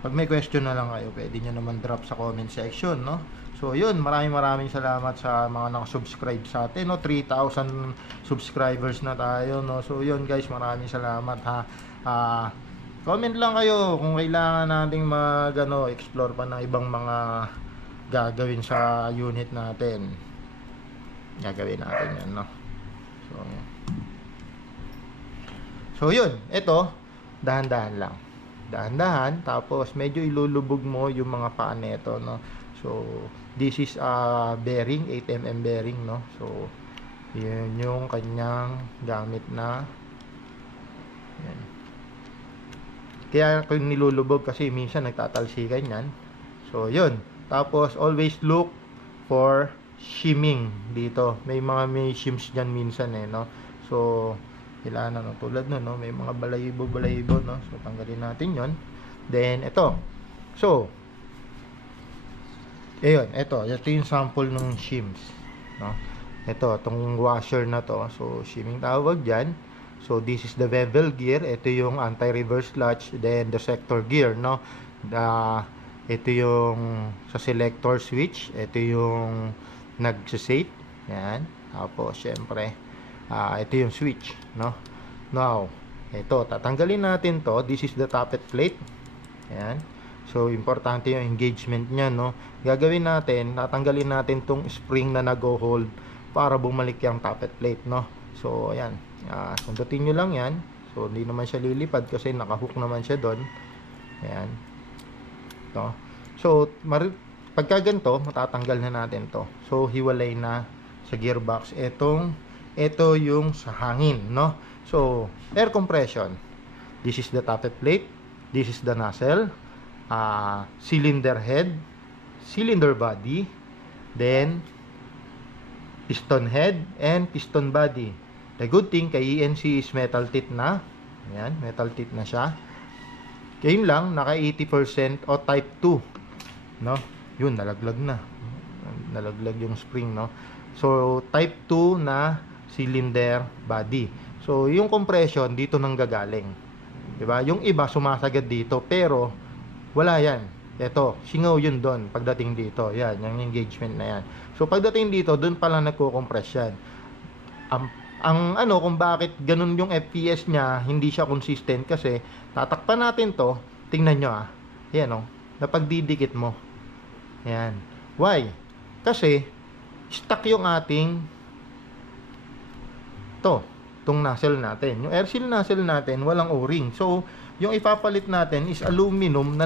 Pag may question na lang kayo, pwede nyo naman drop sa comment section, no? So, yun, maraming salamat sa mga nakasubscribe sa atin, no? 3,000 subscribers na tayo, no? So, yun guys, maraming salamat, ha. Comment lang kayo kung kailangan nating explore pa ng ibang mga gagawin sa unit natin. Gagawin natin yan, no? So, yun, ito, dahan-dahan lang. Dahan-dahan, tapos medyo ilulubog mo yung mga paa nito, no? So, this is a bearing, 8mm bearing, no? So, yun yung kanyang gamit na yan. Kaya ako nilulubog kasi minsan nagtatalsikan yan. So, yun. Tapos, always look for shimming dito. May shims dyan minsan no? So, kailangan no, tulad no, may mga balayibo, no? So, tanggalin natin yon. Then, ito. So, ito yung sample ng shims, no? Ito, itong washer na to. So, shimming tawag dyan. So, this is the bevel gear. Ito yung anti-reverse clutch. Then, the sector gear, no? Ito yung sa selector switch. Ito yung nag-sate. Yan. Tapos, syempre, ito yung switch, no? Now, ito, tatanggalin natin to. This is the tappet plate. Yan. So, importante yung engagement niya, no? Gagawin natin, tatanggalin natin tong spring na nag-hold para bumalik yung tappet plate, no? So, ayan. Sundutin nyo lang yan. So, hindi naman siya lilipad kasi nakahook naman siya doon. Ayan. Ito. So, pagka ganito, matatanggal na natin to. So, hiwalay na sa gearbox. Ito yung sa hangin, no? So, air compression. This is the tappet plate. This is the nozzle. Cylinder head. Cylinder body. Then, piston head and piston body. The good thing kay ENC is metal teeth na. Ayan, metal teeth na siya. Kaya lang, naka 80% o type 2. No? Yun, nalaglag na. Nalaglag yung spring, no? So, type 2 na cylinder body. So, yung compression, dito nang gagaling. Diba? Yung iba, sumasagad dito, pero wala yan. Ito, singaw yun doon pagdating dito. Yan, yung engagement na yan. So, pagdating dito, doon pala nagko-compress yan. Kung bakit ganun yung FPS niya, hindi siya consistent kasi tatakpan natin to, tingnan nyo yan napagdidikit mo. Yan. Why? Kasi stuck yung ating itong nozzle natin. Yung air seal nozzle natin, walang O-ring. So, yung ipapalit natin is aluminum na